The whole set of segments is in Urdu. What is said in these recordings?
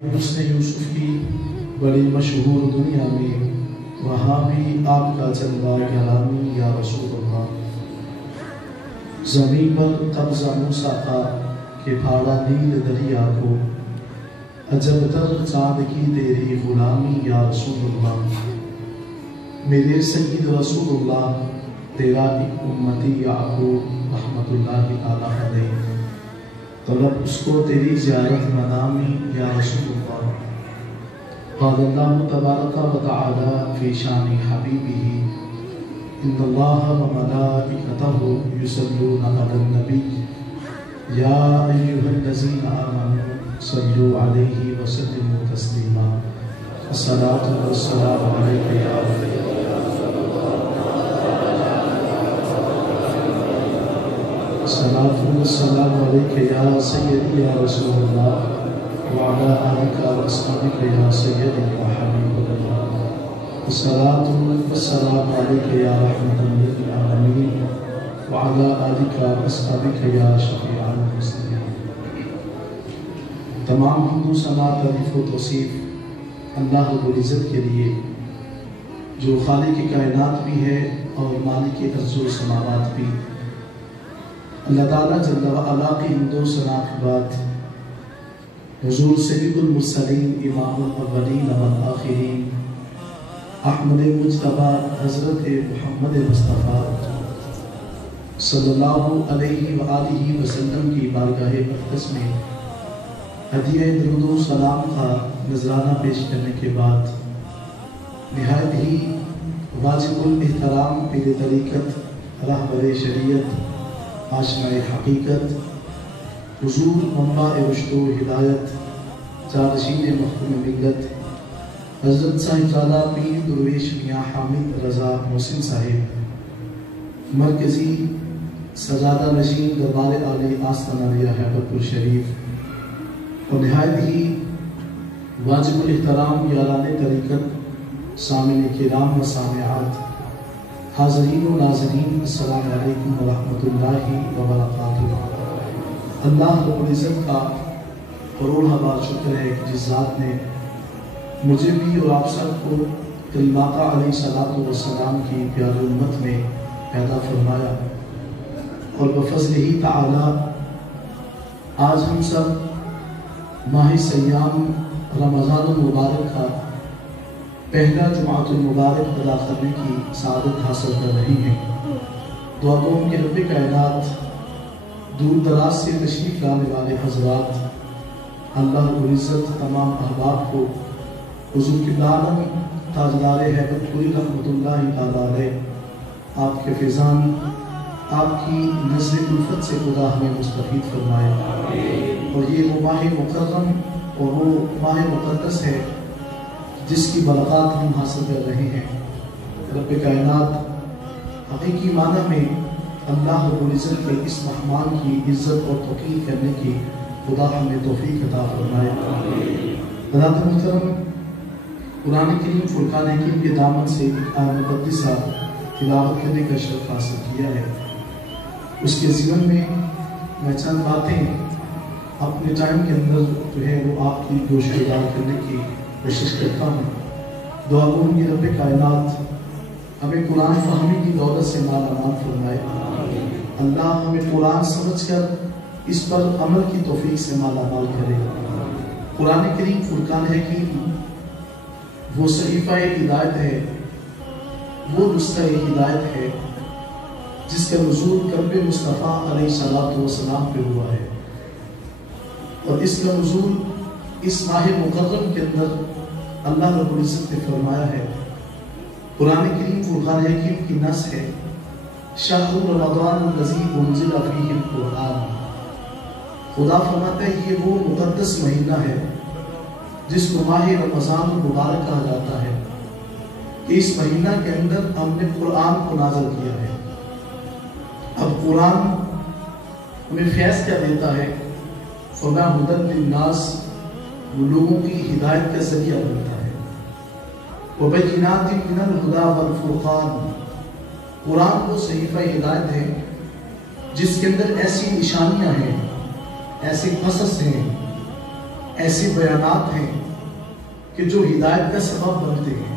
حسن یوسف کی بڑی مشہور دنیا میں وہاں بھی آپ کا جلوہ گرامی یا رسول اللہ۔ زمین پر قبضہ موسیٰ کا کہ پھاڑا نیل دریا کو، عجب تر چاند کی تیری غلامی یا رسول اللہ۔ میرے سید رسول اللہ تیرا ایک امتی یعقوب رحمت اللہ تعالیٰ علیہ، طلب اس کو تیری زیارت مدامی یا رسول اللہ۔ قال اللہ تبارک و تعالی فی شان حبیبہ ان اللہ و ملائکتہ یصلون علی النبی یا ایہا الذین آمنوا صلوا علیہ وسلموا تسلیما۔ الصلاۃ والسلام علیک یا الصلاۃ والسلام علیک یا سیدی یا رسول اللہ وعلی آلک و اصحابک یا سیدی و حبیب اللہ۔ الصلاۃ والسلام علیک یا رحمۃ للعالمین وعلی آلک و اصحابک یا شفیع المسلمین۔ تمام حمد و ثنا تعریف و توصیف اللہ رب العزت کے لیے جو خالق کائنات بھی ہے اور مالک ارض و سماوات بھی۔ اللہ تعالیٰ جل وعلا کی حمد و ثنا کے بعد حضور سید المرسلین امام الاولین والآخرین احمد مجتبی حضرت محمد مصطفیٰ صلی اللہ علیہ وآلہ وسلم کی بارگاہ اقدس میں ہدیہ درود و سلام کا نذرانہ پیش کرنے کے بعد نہایت ہی واجب الاحترام پیر طریقت راہبر شریعت آشنا حقیقت حضور منبع رشد و ہدایت جانشین مختوم ملت حضرت صاحبزادہ پیر درویش میاں حامد رضا محسن صاحب مرکزی سجادہ نشین دربار عالی آستانہ ریا حیبت پور شریف اور نہایت ہی واجب الاحترام یاران طریقت سامعین کرام و سامعات حاضرین و ناظرین السلام علیکم ورحمۃ اللہ وبرکاتہ۔ اللہ رب العزت کا کروڑہ بار شکر ہے کہ جس ذات نے مجھے بھی اور آپ سب کو کلمات علیہ الصلوۃ والسلام کی پیاری امت میں پیدا فرمایا، اور بفضل ہی تعالی آج ہم سب ماہ سیام رمضان المبارک کا پہلا جمعۃ المبارک ادا کرنے کی سعادت حاصل کر رہی ہیں۔ دعا گو کہ رب کائنات دور دراز سے تشریف لانے والے حضرات اللہ رب العزت تمام احباب کو حضور قبلہ عالم تاجدار حیبت پوری رحمت اللہ تعالیٰ علیہ آپ کے فیضان آپ کی نظر الفت سے خدا ہمیں مستفید فرمائے، اور یہ وہ ماہ مکرم اور وہ ماہ مقدس ہے جس کی برکات ہم حاصل کر رہے ہیں۔ رب کائنات حقیقی معنی میں اللہ رب العزت کے اس مہمان کی عزت اور توقیر کرنے کی خدا ہمیں توفیق عطا فرمائے۔ حضرات محترم، قرآن کریم فرقان حکیم کے دامن سے ایک آیت مقدسہ تلاوت کرنے کا شرف حاصل کیا ہے۔ اس کے ضمن میں چند باتیں اپنے ٹائم کے اندر جو ہے وہ آپ کی گوش گزار کرنے کی کوشش کرتا ہوں۔ دعا گو کہ رب کائنات ہمیں قرآن فہمی کی دولت سے مالا مال فرمائے، اللہ ہمیں قرآن سمجھ کر اس پر عمل کی توفیق سے مالا مال کرے۔ قرآن کریم فرقان حکیم وہ صحیفہ ہدایت ہے، وہ نسخہ ہدایت ہے جس کا نزول قلب مصطفیٰ علیہ الصلوۃ والسلام پہ ہوا ہے، اور اس کا نزول اس ماہ مکرم کے اندر اللہ رب العزت نے فرمایا ہے۔ قرآن کریم فرقان حکیم کی نص ہے، شہر رمضان الذی انزل فیہ القرآن۔ خدا فرماتا ہے یہ وہ مقدس مہینہ ہے جس کو ماہ رمضان المبارک کہا جاتا ہے، کہ اس مہینہ کے اندر ہم نے قرآن کو نازل کیا ہے۔ اب قرآن ہمیں فیض کیا دیتا ہے؟ فما ھدی للناس، وہ لوگوں کی ہدایت کا ذریعہ بنتا ہے۔ وبینات من الہدی والفرقان، قرآن وہ صحیفہ ہدایت ہے جس کے اندر ایسی نشانیاں ہیں، ایسے قصص ہیں ایسی بیانات ہیں کہ جو ہدایت کا سبب بنتے ہیں۔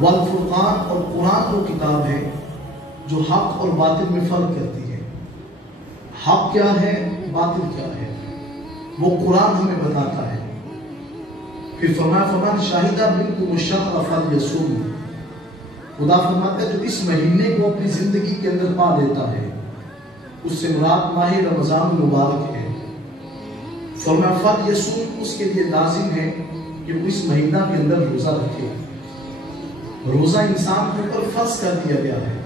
والفرقان، اور قرآن وہ کتاب ہے جو حق اور باطل میں فرق کرتی ہے۔ حق کیا ہے، باطل کیا ہے، وہ قرآن ہمیں بتاتا ہے۔ پھر فرمایا فمن شاہدہ منکم الشہر فلیصم، خدا فرماتا ہے جو اس مہینے کو اپنی زندگی کے اندر پا لیتا ہے، اس سے مراد ماہ رمضان مبارک ہے۔ فرمایا فلیصم، اس کے لیے لازم ہے کہ وہ اس مہینہ کے اندر روزہ رکھے۔ روزہ انسان کے اوپر فرض کر دیا گیا ہے۔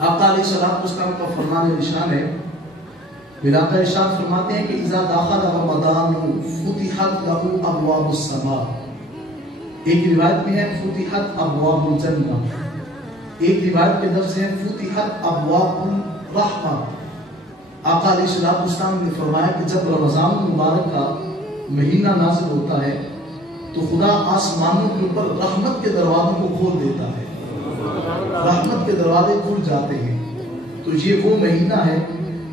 آقا علیہ السلام کا فرمان نشان ہے، آقا ارشاد فرماتے ہیں کہ اذا داخل رمضان فتحت له ابواب السماء، ایک روایت میں ہے فتحت ابواب الجنہ، ایک روایت کے لفظ ہے فتحت ابواب الرحمہ۔ آقا علیہ السلام نے فرمایا کہ جب رمضان مبارک کا مہینہ نازل ہوتا ہے تو خدا آسمانوں کے اوپر رحمت کے دروازوں کو کھول دیتا ہے، رحمت کے دروازے کھل جاتے ہیں۔ تو یہ وہ مہینہ ہے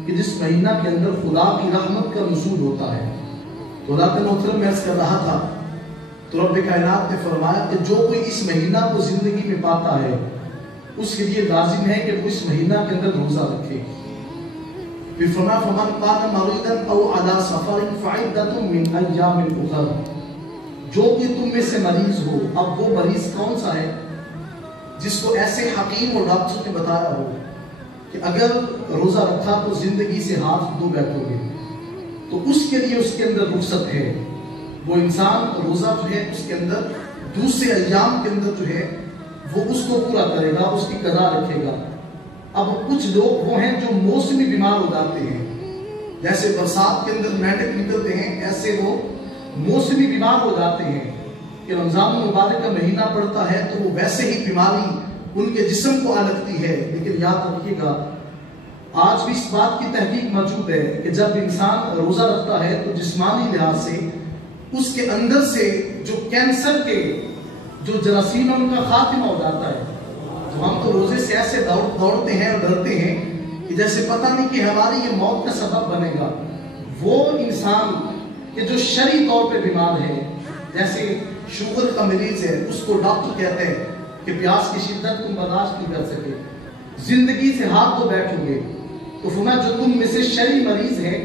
کہ جس مہینہ کے اندر خدا کی رحمت کا نزول ہوتا ہے۔ تو اللہ تعالیٰ محترم میں عرض کر رہا تھا، تو رب کائنات نے فرمایا کہ جو کوئی اس مہینہ کو زندگی میں پاتا ہے اس کے لیے لازم ہے کہ وہ اس مہینہ کے اندر روزہ رکھے۔ پھر فرمایا فمن کان مریضا او علی سفر فعدۃ من ایام اخر، جو کہ تم میں سے مریض ہو، اب وہ مریض کون سا ہے جس کو ایسے حکیم اور ڈاکٹر نے بتایا ہو کہ اگر روزہ رکھا تو زندگی سے ہاتھ دھو بیٹھو گے، تو اس کے لیے اس کے اندر رخصت ہے۔ وہ انسان روزہ جو ہے اس کے اندر دوسرے ایام کے اندر جو ہے وہ اس کو پورا کرے گا، اس کی قضا رکھے گا۔ اب کچھ لوگ وہ ہیں جو موسمی بیمار ہو جاتے ہیں، جیسے برسات کے اندر مینڈک نکلتے ہیں، ایسے وہ موسمی بیمار ہو جاتے ہیں کہ رمضان مبارک کا مہینہ پڑتا ہے تو وہ ویسے ہی بیماری ان کے جسم کو آ لگتی ہے۔ لیکن یاد رکھیے گا، آج بھی اس بات کی تحقیق موجود ہے کہ جب انسان روزہ رکھتا ہے تو جسمانی لحاظ سے اس کے اندر سے جو کینسر کے جو جراثیم ان کا خاتمہ ہو جاتا ہے۔ تو ہم تو روزے سے ایسے دوڑتے ہیں اور ڈرتے ہیں کہ جیسے پتہ نہیں کہ ہماری یہ موت کا سبب بنے گا۔ وہ انسان کہ جو شرعی طور پہ بیمار ہے، جیسے شوگر کا مریض ہے، اس کو ڈاکٹر کہتے ہیں کہ پیاس کی شدت تم برداشت نہیں کر سکے، زندگی سے ہاتھ دھو بیٹھو گے، تو فرمایا جو تم میں سے شرعی مریض ہے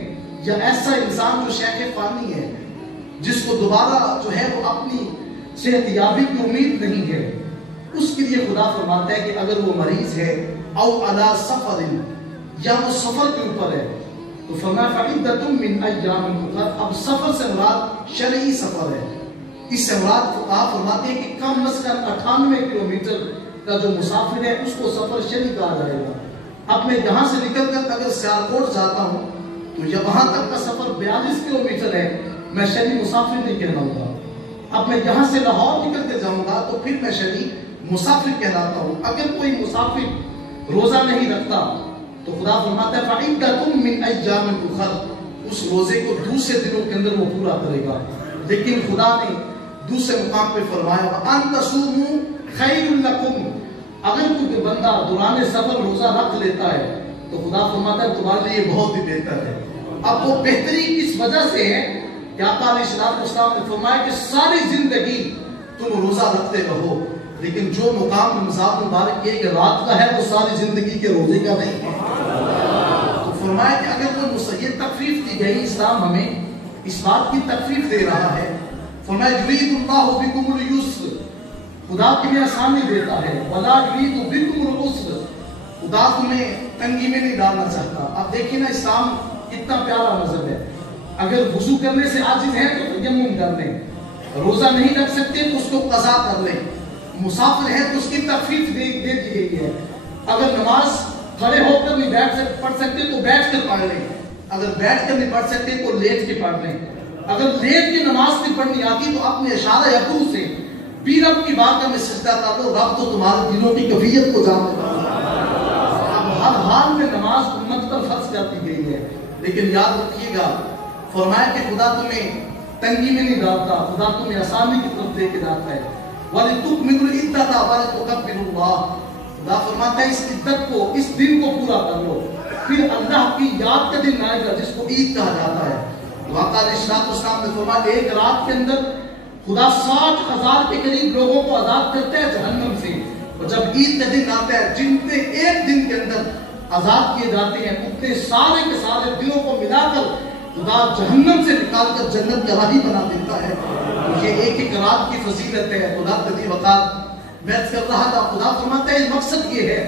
یا ایسا انسان جو شیخ فانی ہے، جس کو دوبارہ جو ہے وہ اپنی صحت یابی کی امید نہیں ہے، اس کے لیے خدا فرماتا ہے کہ اگر وہ مریض ہے او علی سفر، یا وہ سفر کے اوپر ہے، تو فرمایا فعدۃ من ایام اخر، اب سفر سے مراد شرعی سفر ہے۔ اس سے مراد فقہا فرماتے ہیں کہ کم از کم 98 کلومیٹر کا جو مسافر ہے اس کو سفر شرعی کہا جائے گا۔ اب میں یہاں سے نکل کر اگر سیالکوٹ جاتا ہوں تو یہ وہاں تک کا سفر 42 کلومیٹر ہے، میں شرعی مسافر نہیں کہلاؤں گا۔ اب میں یہاں سے لاہور نکل کے جاؤں گا تو پھر میں شرعی مسافر کہلاتا ہوں۔ اگر کوئی مسافر روزہ نہیں رکھتا تو خدا فرماتا ہے فعدۃ من ایام اخر، اس روزے کو دوسرے دنوں کے اندر وہ پورا کرے گا۔ لیکن خدا نے دوسرے مقام پہ فرمایا وَأَن تَصُومُوا خَيْرٌ لَكُمْ، اگر کوئی بندہ دوران سفر روزہ رکھ لیتا ہے تو خدا فرماتا ہے تمہارے لیے بہت ہی بہتر ہے۔ اب وہ بہتری کس وجہ سے ہے کہ آقا علیہ السلام نے فرمایا کہ ساری زندگی تم روزہ رکھتے رہو، لیکن جو مقام رمضان مبارک یہ کہ رات کا ہے وہ ساری زندگی کے روزے کا نہیں ہے۔ تو فرمایا کہ اگر کوئی یہ تخفیف دی گئی، اسلام ہمیں اس بات کی تخفیف دے رہا ہے۔ فرمایا یرید اللہ بکم اليسر، خدا تمہیں آسانی دیتا ہے، ولا یرید بکم العسر، خدا تمہیں تنگی میں نہیں ڈالنا چاہتا۔ اب دیکھیں نا اسلام کتنا پیارا مذہب ہے۔ اگر وضو کرنے سے عاجز ہیں تو تیمم کر لیں، روزہ نہیں رکھ سکتے تو اس کو قضا کر لیں، مسافر ہے تو اس کی تخفیف دے دی گئی ہے۔ اگر نماز کھڑے ہو کر نہیں پڑھ سکتے تو بیٹھ کر پڑھ لیں، اگر بیٹھ کر نہیں پڑھ سکتے تو لیٹ کے پڑھ لیں، اگر لیٹ کے نماز نہیں پڑھنی آتی تو اپنے اشارہ ابرو سے بھی رب کی بارگاہ میں سجدہ کر دو، رب تو تمہارے دلوں کی کیفیت کو جانتا ہے۔ اب ہر حال میں نماز امت پر فرض کر دی گئی ہے، لیکن یاد رکھیے گا فرمایا کہ خدا تمہیں تنگی میں نہیں ڈالتا، خدا تمہیں آسانی کی طرف لے کے جاتا ہے۔ وَلِتُكْمِلُوا الْعِدَّةَ وَلِتُكَبِّرُوا اللَّهَ، خدا فرماتا ہے اس عدت کو، اس دن کو پورا کر لو، پھر اللہ کی یاد کا دن آئے گا جس کو عید کہا جاتا ہے۔ تو آقا علیہ السلام نے فرمایا ایک رات کے اندر خدا 60,000 کے قریب لوگوں کو آزاد کرتا ہے جہنم سے. اور جب عید کا دن آتا ہے جتنے ایک دن کے اندر آزاد کیے جاتے ہیں اتنے سارے کے سارے دنوں کو ملا کر خدا جہنم سے نکال کر جنت کا راہی بنا دیتا ہے. یہ ایک ایک رات کی فضیلت ہے. خدا قدی وقات میں کر رہا تھا, خدا فرماتا ہے مقصد یہ ہے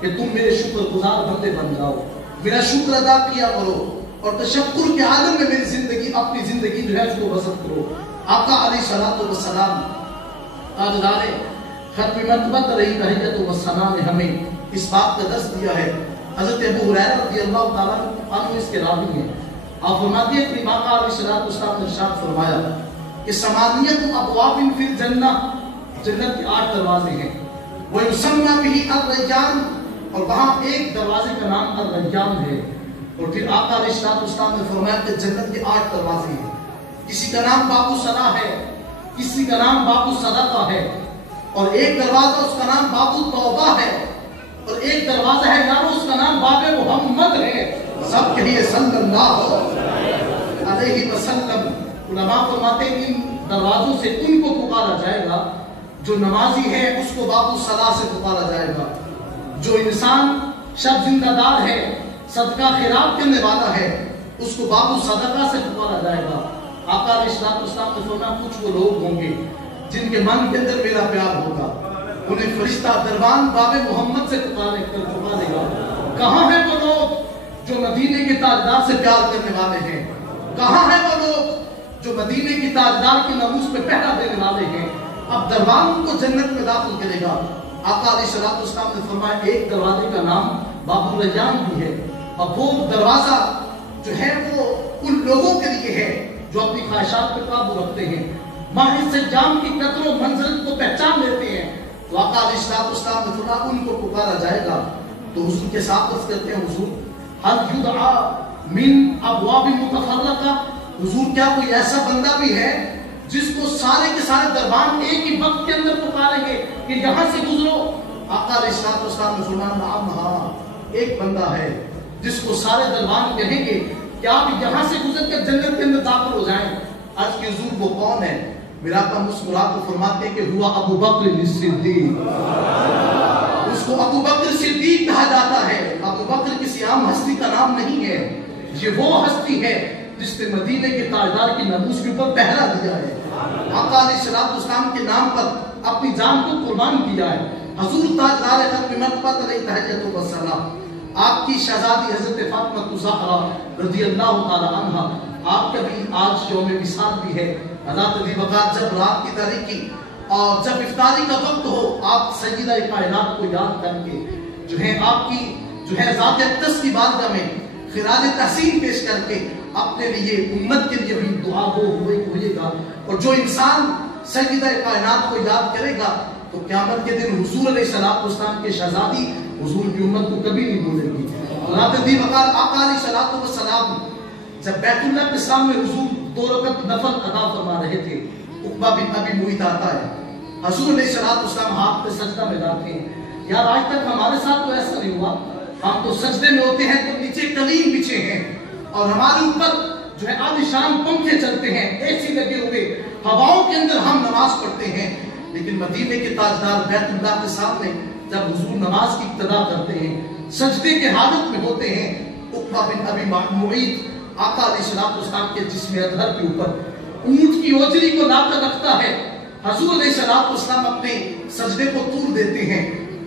کہ تم میرے شکر گزار بندے بن جاؤ, میرا شکر ادا کیا کرو اور تشکر کے عالم میں میری زندگی اپنی زندگی جو ہے اس کو بسر کرو. آقا علیہ السلام تاجدار ختم مرتبہ رہی تحیت و ثنا نے ہمیں اس بات کا درس دیا ہے. حضرت ابو ہریرہ رضی اللہ تعالیٰ عنہ اس کے راوی ہیں. آپ فرماتے ہیں کہ آقا علیہ السلام نے ارشاد فرمایا کہ ثمانیۃ ابواب فی الجنہ, جنت کے 8 دروازے ہیں. وَيُسَمَّى بِهِ الرَّيَّانُ, اور وہاں ایک دروازے کا نام الریان ہے. اور پھر آقا علیہ السلام نے فرمایا کہ جنت کے 8 دروازے ہیں. کسی کا نام باب الصلاح ہے, کسی کا نام باب الصدقہ ہے, اور ایک دروازہ اس کا نام باب التوبہ ہے, اور ایک دروازہ ہے یارو اس کا نام باب محمد ہے. سب کہیے صلی اللہ علیہ وسلم. علماء فرماتے ہیں ان دروازوں سے ان کو پکارا جائے گا جو نمازی ہے, اس کو باب الصلاح سے پکارا جائے گا. جو انسان شب زندہ دار ہے, صدقہ خیرات کرنے والا ہے, اس کو باب الصدقہ سے پکارا جائے گا. آقا علیہ السلام نے فرمایا کچھ وہ لوگ ہوں گے جن کے من کے اندر میرا پیار ہوگا, انہیں فرشتہ دربان باب محمد سے پکارے گا. کہاں ہیں وہ لوگ جو مدینے کے تاجدار سے پیار کرنے والے ہیں؟ کہاں ہیں وہ لوگ جو مدینے کی تاجدار کی ناموس پہ پہرا دینے والے ہیں؟ اب دربان کو جنت میں داخل کرے گا. آقا علیہ السلام نے فرمایا ایک دروازے کا نام باب الریان بھی ہے, اور وہ دروازہ جو ہے وہ ان لوگوں کے لیے ہے جو اپنی خواہشات پہ قابو رکھتے ہیں, ماہ سجام کی قدر و منزلت کو پہچان لیتے ہیں. تو آقا علیہ السلام نے فرمایا ان کو پکارا جائے گا. تو حضور کے ساتھ عرض کرتے ہیں حضور حل یدعا من ابواب متفرقہ, حضور کیا کوئی ایسا بندہ بھی ہے جس کو سارے کے سارے دربان ایک ہی وقت کے اندر پکاریں گے کہ یہاں سے گزرو؟ آقا علیہ السلام نے فرمایا نعم, ہاں ایک بندہ ہے جس کو سارے دربان کہیں گے کہ آپ یہاں سے گزر کر جنت کے اندر داخل ہو جائیں. آج کے حضور وہ کون ہے؟ میرا آقا مسکرا کر فرماتے ہیں کہ ہوا ابو بکر صدیق. اس کو ابو بکر صدیق کہا جاتا ہے. ابو بکر کسی عام ہستی کا نام نہیں ہے, یہ وہ ہستی ہے جس نے مدینے کے تاجدار کی ناموس کے اوپر پہرا دیا ہے. آقا علیہ السلام کے نام پر اپنی جان کو قربان کیا ہے. حضور تاجدار ختم مرتبہ علیہ تحیت و سلام, آپ کی شہزادی حضرت فاطمہ الزہرا رضی اللہ تعالی عنہا, آپ کا بھی آج یوم وصال بھی ہے. اللہ تعالی وقات جب رات کی تاریکی اور جب افطاری کا وقت ہو, آپ سیدہ کائنات کو یاد کر کے جو ہے آپ کی جو ہے ذات اقدس کی بارگاہ میں خراج تحسین پیش کر کے اپنے لیے امت کے لیے بھی دعا ہوئے گا. اور جو انسان سیدہ کائنات کو یاد کرے گا تو قیامت کے دن حضور علیہ السلام کے شہزادی حضور کی امت کو کبھی نہیں بھولے گی. اللہ تعالی وقات آقا علیہ السلام جب بیت اللہ کے سامنے حضور 2 رکعت نفل ادا فرما رہے تھے, عقبہ بن ابی معیط آتا ہے, حضور علیہ السلام ہاتھ پہ سجدہ میں جاتے ہیں. یار آج تک ہمارے ساتھ تو ایسا نہیں ہوا, ہم تو سجدے میں ہوتے ہیں تو نیچے قلیم بچھے ہیں اور ہمارے اوپر جو ہے عالیشان پنکھے چلتے ہیں, اے سی لگے ہوئے, ہواؤں کے اندر ہم نماز پڑھتے ہیں. لیکن مدینے کے تاجدار بیت اللہ کے سامنے جب حضور نماز کی ابتدا کرتے ہیں, سجدے کے حالت میں ہوتے ہیں, عقبہ بن ابی معیط آقا علیہ السلام کے جسم اطہر کے اوپر اونٹ کی اوجری کو لا کر رکھتا ہے. حضور علیہ السلام اپنے سجدے کو توڑ دیتے ہیں,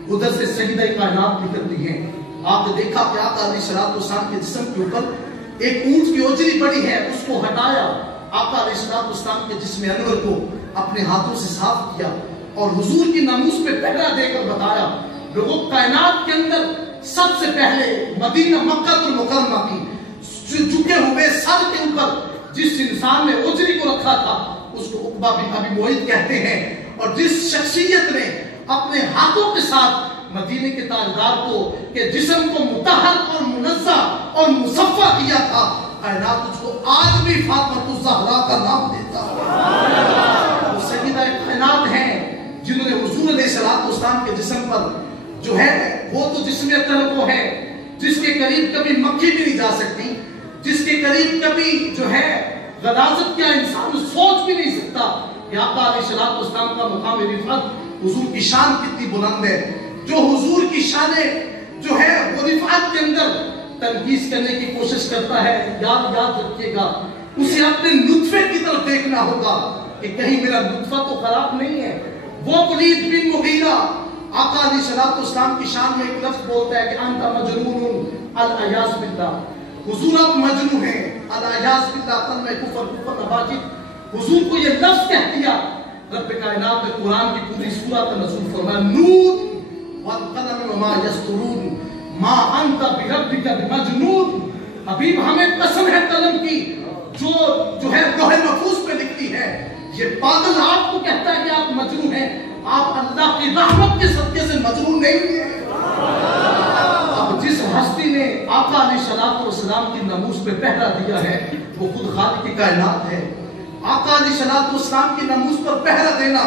ادھر سے سیدہ کائنات نکلتی ہیں. آپ نے دیکھا کہ آقا علیہ السلام کے جسم کے اوپر ایک اونٹ کی اوجری پڑی ہے, اس کو ہٹایا. آقا علیہ السلام کے جسم انور کو اپنے ہاتھوں سے صاف کیا اور حضور کی ناموس پہ پہرا دے کر بتایا لوگوں کائنات کے اندر سب سے پہلے مدینہ مکہ المکرمہ کی جھکے ہوئے سر کے اوپر جس انسان نے اوجری کو رکھا تھا اس کو عقبہ بن ابی معیط کہتے ہیں. اور جس شخصیت نے اپنے ہاتھوں کے ساتھ مدینے کے تاجدار کو کہ جسم کو مطہر اور منزہ اور مصفہ کیا تھا, کائنات اس کو آج بھی فاطمہ الزہرا کا نام دیتا ہے. وہ سیدہ کائنات ہیں جنہوں نے حضور علیہ السلام کے جسم پر جو ہے وہ تو جسم اطہر کو ہے جس کے قریب کبھی مکھی بھی نہیں جا سکتی, جس کے قریب کبھی جو ہے غلاظت کیا انسان سوچ بھی نہیں سکتا کہ آقا علیہ السلام کا مقام رفعت، حضور کی شان کتنی بلند ہے. جو حضور کی شان جو ہے وہ رفعت کے اندر تنقیص کرنے کی کوشش کرتا ہے، یاد رکھیے گا اسے اپنے نطفے کی طرف دیکھنا ہوگا کہ کہیں میرا نطفہ تو خراب نہیں ہے. وہ ولید بن مغیرہ آقا علیہ السلام کی شان میں ایک لفظ بولتا ہے کہ انت مجنون العیاذ باللہ، حضور آپ مجنون ہیں، العیاذ باللہ، کلمہ کفر نباجد. حضور کو یہ لفظ کہہ دیا. رب کائنات نے قرآن کی پوری سورہ کا نزول فرمایا، نون والقلم وما یسطرون ما انت بربک بمجنون. حبیب ہمیں قسم ہے قلم کی جو ہے لوح محفوظ پہ لکھتی ہے، یہ پاگل آپ کو کہتا ہے کہ آپ مجنون ہیں. آپ اللہ کی رحمت کے صدقے سے مجنون نہیں ہیں. اب جس ہستی نے آقا علیہ السلام کی ناموس پہ پہرا دیا ہے وہ خود خالق کی کائنات ہے. آقا علیہ السلام کی ناموس پر پہرا دینا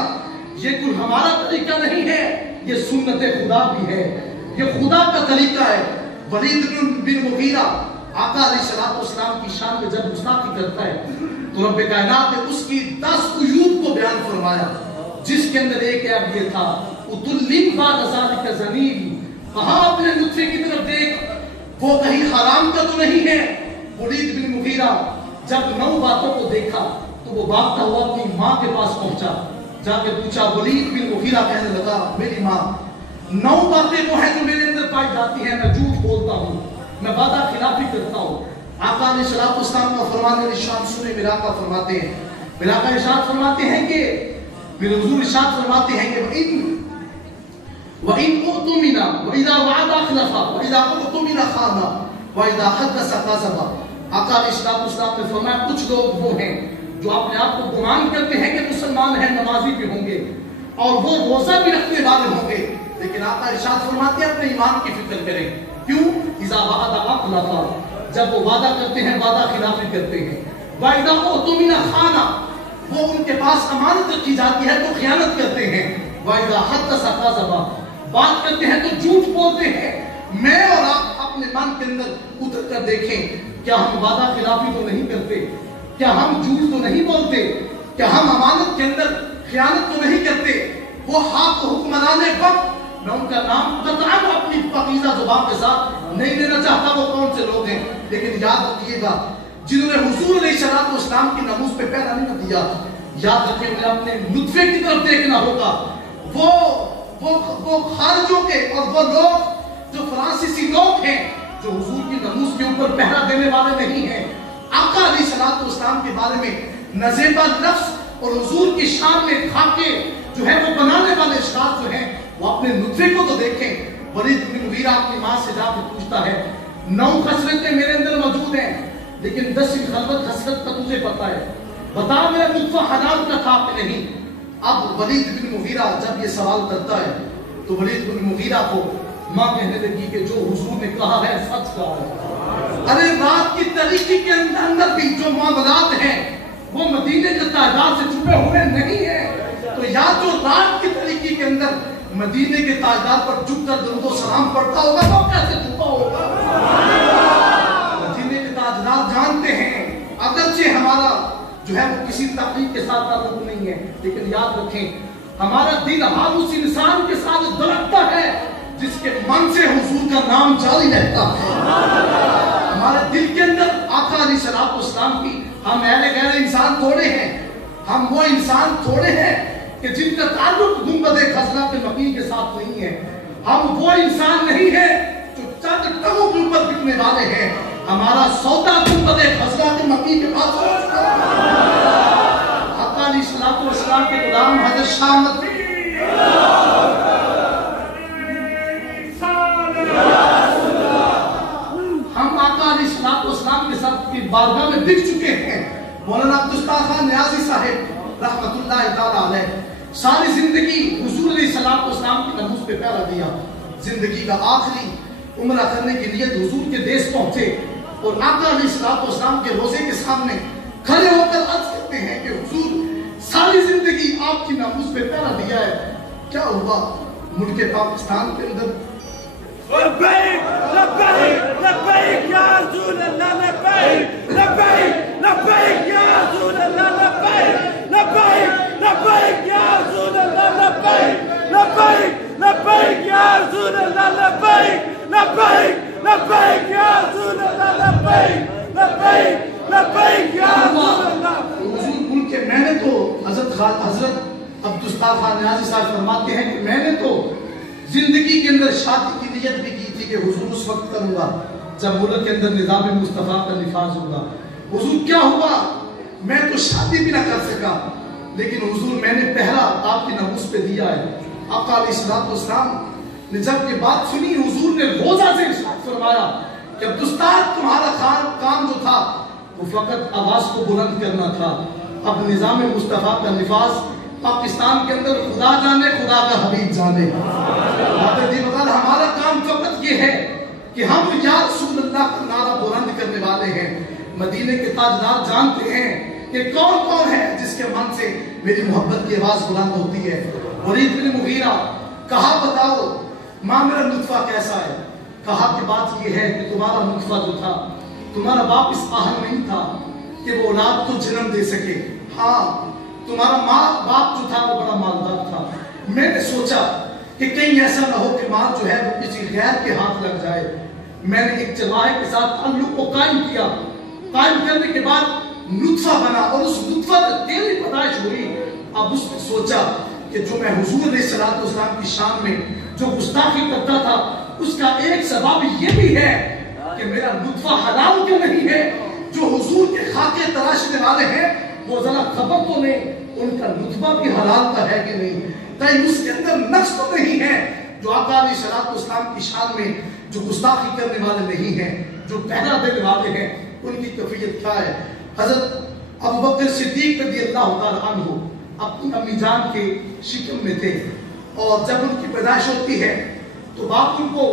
یہ کوئی ہمارا طریقہ نہیں ہے، یہ سنت خدا بھی ہے، یہ خدا کا طریقہ ہے. ولید بن مغیرہ آقا علیہ السلام کی شان میں جب گستاخی کرتا ہے تو رب کائنات نے اس کی 10 عیوب کو بیان فرمایا، جس کے اندر ایک عیب یہ تھا اتلم بعد ذالک ذنیب. کہاں اپنے نطفے کی طرف دیکھ، وہ کہیں حرام کا تو نہیں ہے. ولید بن مغیرہ جب 9 باتوں کو دیکھا تو وہ بھاگتا ہوا اپنی ماں کے پاس پہنچا، جا کے پوچھا. ولید بن مغیرہ کہنے لگا میری ماں 9 باتیں وہ ہیں جو میرے اندر پائی جاتی ہیں، میں جھوٹ بولتا ہوں، میں وعدہ خلافی کرتا ہوں. آقا علیہ السلام کا فرمان ارشاد سورہ میراث کا فرماتے ہیں، میراث کا ارشاد فرماتے ہیں کہ میرے حضور ارشاد فرماتے ہیں کہ وَإِنْ أُؤْتُمِنَا وَإِذَا وَعَدَ أَخْلَفَ وَإِذَا أُؤْتُمِنَا خَانَ وَإِذَا حَدَّثَ كَذَبَ. آقا علیہ السلام نے فرمایا کچھ لوگ وہ ہیں جو اپنے آپ کو گمان کرتے ہیں کہ مسلمان ہیں، نمازی بھی ہوں گے اور وہ روزہ بھی رکھنے والے ہوں گے، لیکن آقا ارشاد فرماتے ہیں اپنے ایمان کی فکر کریں. کیوں؟ اذا وعد اخلف، جب وہ وعدہ کرتے ہیں وعدہ خلافی کرتے ہیں. واذا اؤتمن خان، وہ ان کے پاس امانت رکھی جاتی ہے تو خیانت کرتے ہیں. واذا حدث کذب، بات کرتے ہیں تو جھوٹ بولتے ہیں. میں اور آپ اپنے من کے اندر اتر کر دیکھیں، کیا ہم وعدہ خلافی تو نہیں کرتے؟ کیا ہم جھوٹ تو نہیں بولتے؟ کیا ہم امانت کے اندر خیانت تو نہیں کرتے؟ وہ حق حکمران وقت، میں ان کا نام قطعاً اپنی پاکیزہ زبان کے ساتھ نہیں لینا چاہتا وہ کون سے لوگ ہیں، لیکن یاد رکھیے گا جنہوں نے حضور علیہ السلام کی ناموس پہ پہرا نہیں دیا، یاد رکھیں انہیں اپنے نطفے کی طرف دیکھنا ہوگا. وہ خارجوں کے اور وہ لوگ جو فرانسیسی لوگ ہیں جو حضور کی ناموس کے اوپر پہرا دینے والے نہیں ہیں. آقا علیہ السلام کے بارے میں نزیبہ لفظ اور حضور کی شان میں خاکے جو ہے وہ بنانے والے اشخاص جو ہیں وہ اپنے نطفے کو تو دیکھیں. ولید بن مغیرہ اپنی ماں سے جا کے پوچھتا ہے 9 خصلتیں میرے اندر موجود ہیں لیکن 10ویں خصلت کا تجھے پتا ہے، بتا میرا نطفہ حلال کا تھا کہ نہیں. اب ولید بن مغیرہ جب یہ سوال کرتا ہے تو ولید بن مغیرہ کو ماں کہنے لگی کہ جو حضور نے کہا ہے سچ کہا ہے. ارے رات کی تاریکی کے اندر بھی جو معاملات ہیں وہ مدینے کے تاجدار سے چھپے ہوئے نہیں ہیں. تو یا جو رات کی تاریکی کے اندر مدینے کے تاجدار پر جھک کر درود و سلام پڑھتا ہوگا وہ کیسے چھپا ہوگا؟ مدینے کے تاجدار جانتے ہیں، اگرچہ ہمارا جو ہے وہ کسی تقریب کے ساتھ تعلق نہیں ہے، لیکن یاد رکھیں ہمارا دل ہر اس انسان کے ساتھ دھڑکتا ہے جس کے من سے حضور کا نام جاری رہتا ہے. ہمارے دل کے اندر آقا علیہ السلام کی، ہم اہل غیر انسان تھوڑے ہیں، ہم وہ انسان تھوڑے ہیں کہ جن کا تعلق گنبد خزرہ کے مقیم کے ساتھ نہیں ہے. ہم وہ انسان نہیں ہیں جو چند ٹموں کے اوپر بکنے والے ہیں. ہمارا سودا گنبد خزرہ کے مقیم کے پاس ہو چکا ہے. آقا علیہ السلام کے غلام حضرت شاہ احمد ہم آقا علیہ السلام کے ساتھ کی بارگاہ میں دکھ چکے ہیں. مولانا عبدالستار خان نیازی صاحب رحمت اللہ تعالیٰ علیہ ساری زندگی حضور علیہ السلام کی ناموس پہ پہرا دیا. زندگی کا آخری عمرہ کرنے کے لیے حضور کے دیس پہنچے اور آقا علیہ السلام کے روزے کے سامنے کھڑے ہو کر عرض کرتے ہیں کہ حضور ساری زندگی آپ کی ناموس پہ پہرا دیا ہے، کیا ہوا؟ ملک پاکستان کے اندر لبیک لبیک لبیک یا رسول اللہ، لبیک لبیک لبيك يا رسول الله لبيك لبيك لبيك يا رسول الله لبيك لبيك لبيك يا رسول الله لبيك لبيك لبيك يا رسول الله لبيك لبيك لبيك يا رسول الله. حضور بول کے میں نے تو حضرت عبدالستار خان نیازی صاحب فرماتے ہیں کہ میں نے تو زندگی کے اندر شادی کی نیت بھی کی تھی کہ حضور اس وقت کروں گا جب ملک کے اندر نظام مصطفیٰ کا نفاذ ہوگا. حضور کیا ہوا؟ میں تو شادی بھی نہ کر سکا، لیکن حضور میں نے پہرا آپ کی ناموس پہ دیا ہے. آقا علیہ السلام نے جب یہ بات سنی، حضور نے روزہ سے ارشاد فرمایا کہ عبدالستار تمہارا کام جو تھا وہ فقط آواز کو بلند کرنا تھا. اب نظام مصطفیٰ کا نفاذ پاکستان کے اندر خدا جانے، خدا کا حبیب جانے. ہمارا کام فقط یہ ہے کہ ہم یا رسول اللہ کا نعرہ بلند کرنے والے ہیں. مدینے کے تاجدار جانتے ہیں کہ کون کون ہے جس کے من سے میری محبت کی آواز بلند ہوتی ہے. ولید بن مغیرہ کہا بتاؤ ماں میرا نطفہ کیسا ہے؟ کہا کہ بات یہ ہے کہ تمہارا نطفہ جو تھا، تمہارا باپ اس اہل نہیں تھا کہ وہ اولاد کو جنم دے سکے. ہاں تمہارا باپ جو تھا وہ بڑا مالدار تھا. میں نے سوچا کہ کہیں ایسا نہ ہو کہ مال جو ہے وہ کسی غیر کے ہاتھ لگ جائے. میں نے ایک چرواہے کے ساتھ تعلق کو قائم کیا. قائم کرنے کے بعد نطفہ بنا اور اس نطفہ میں تیری پیدائش ہوئی. اب اس نے سوچا کہ جو میں حضور علیہ السلام کی شان میں جو گستاخی کرتا تھا اس کا ایک سبب یہ بھی ہے کہ میرا نطفہ حلال کیوں نہیں ہے. جو حضور کے خاکے تراشنے والے ہیں وہ ذرا خبر تو لیں ان کا نطفہ بھی حلال کا ہے کہ نہیں، کہیں اس کے اندر نقص تو نہیں ہے. جو آقا علیہ السلام کی شان میں جو گستاخی کرنے والے نہیں ہیں، جو پہرا دینے والے ہیں، ان کی کیفیت کیا ہے. حضرت ابوبکر صدیق رضی اللہ تعالیٰ عنہ اپنی امی جان کے شکم میں تھے، اور جب ان کی پیدائش ہوتی ہے تو باپ ان کو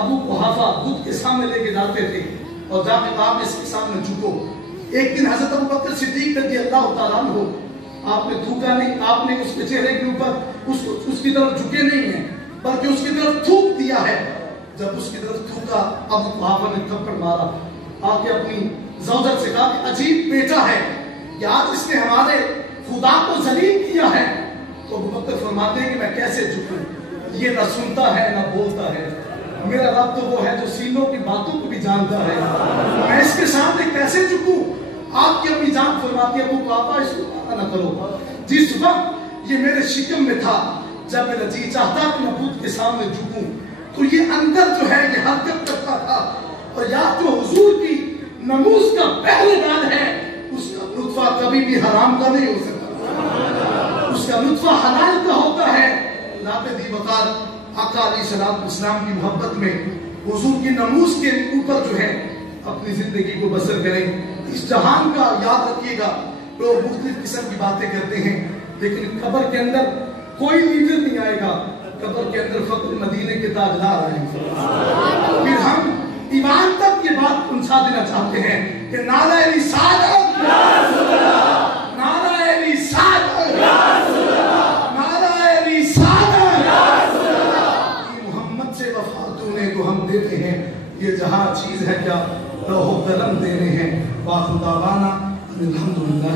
ابو قحافہ بدھ کے سامنے لے کے جاتے تھے اور جا کے کہا اس کے سامنے جھکو. ایک دن حضرت ابوبکر صدیق رضی اللہ تعالیٰ عنہ آپ نے تھوکا نہیں، آپ نے اس کے چہرے کے اوپر اس کی طرف جھکے نہیں ہیں بلکہ اس کی طرف تھوک دیا ہے. جب اس کی طرف تھوکا ابو قحافہ نے تھپڑ مارا. آ کے اپنی زوجت سے کہا کہ عجیب بیٹا ہے کہ آج اس نے ہمارے خدا کو ذلیل کیا ہے. تو ابوبکر فرماتے ہیں کہ میں کیسے جھکوں، یہ نہ سنتا ہے نہ بولتا ہے. میرا رب تو وہ ہے جو سینوں کی باتوں کو بھی جانتا ہے، میں اس کے سامنے کیسے جھکوں. آپ کی امی جان فرماتی ہے ابو قحافہ اس کو نہ کرو. جس وقت یہ میرے شکم میں تھا، جب میرا جی چاہتا کہ میں بدھ کے سامنے جھکوں تو یہ اندر جو ہے یہ حرکت کرتا تھا. اور یا جو حضور کی ناموس کا پہلے دار ہے اس کا نطفہ کبھی بھی حرام کا نہیں ہو سکتا، اس کا نطفہ حلال کا ہوتا ہے. لاتے دی وقار آقا علیہ السلام کی محبت میں حضور کی ناموس کے اوپر جو ہے اپنی زندگی کو بسر کریں. اس جہان کا یاد رکھیے گا، لوگ مختلف قسم کی باتیں کرتے ہیں لیکن قبر کے اندر کوئی لیڈر نہیں آئے گا. قبر کے اندر فقط مدینے کے تاجدار آئیں گے. پھر ہم ایمان تک یہ بات پہنچا دینا چاہتے ہیں کہ نعرہ رسالت یا رسول اللہ، نعرہ رسالت یا رسول اللہ، نعرہ رسالت یا رسول اللہ. یہ محمد سے وفا تو نے تو ہم دیتے ہیں، یہ جہاں چیز ہے کیا لوح و قلم دینے ہیں. واخر دعوانا الحمدللہ.